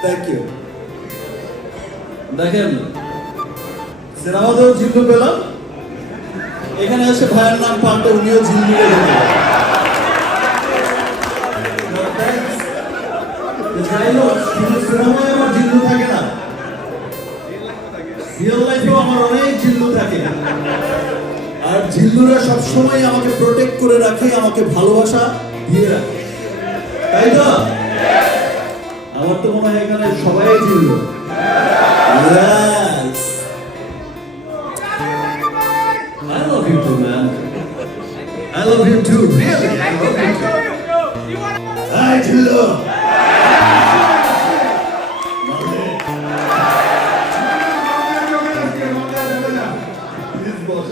Thank you দেখেন সিনেমাতেও জিল্লু পেলাম। এখানে এসে ভাইয়ের নাম পাল্টে উনিও জিল্লু যাই হোক সিনেমায় আমার না রিয়েল লাইফেও আমার অনেক জিল্লু থাকে। আর জিল্লুরা সবসময় আমাকে প্রোটেক্ট করে রাখে আমাকে ভালোবাসা দিয়ে রাখে। তাই তো? আমার তো মনে হয় এখানে সবাই জিল্লু I love you too, man. I love you too, really. I love you too. Hi, futebol.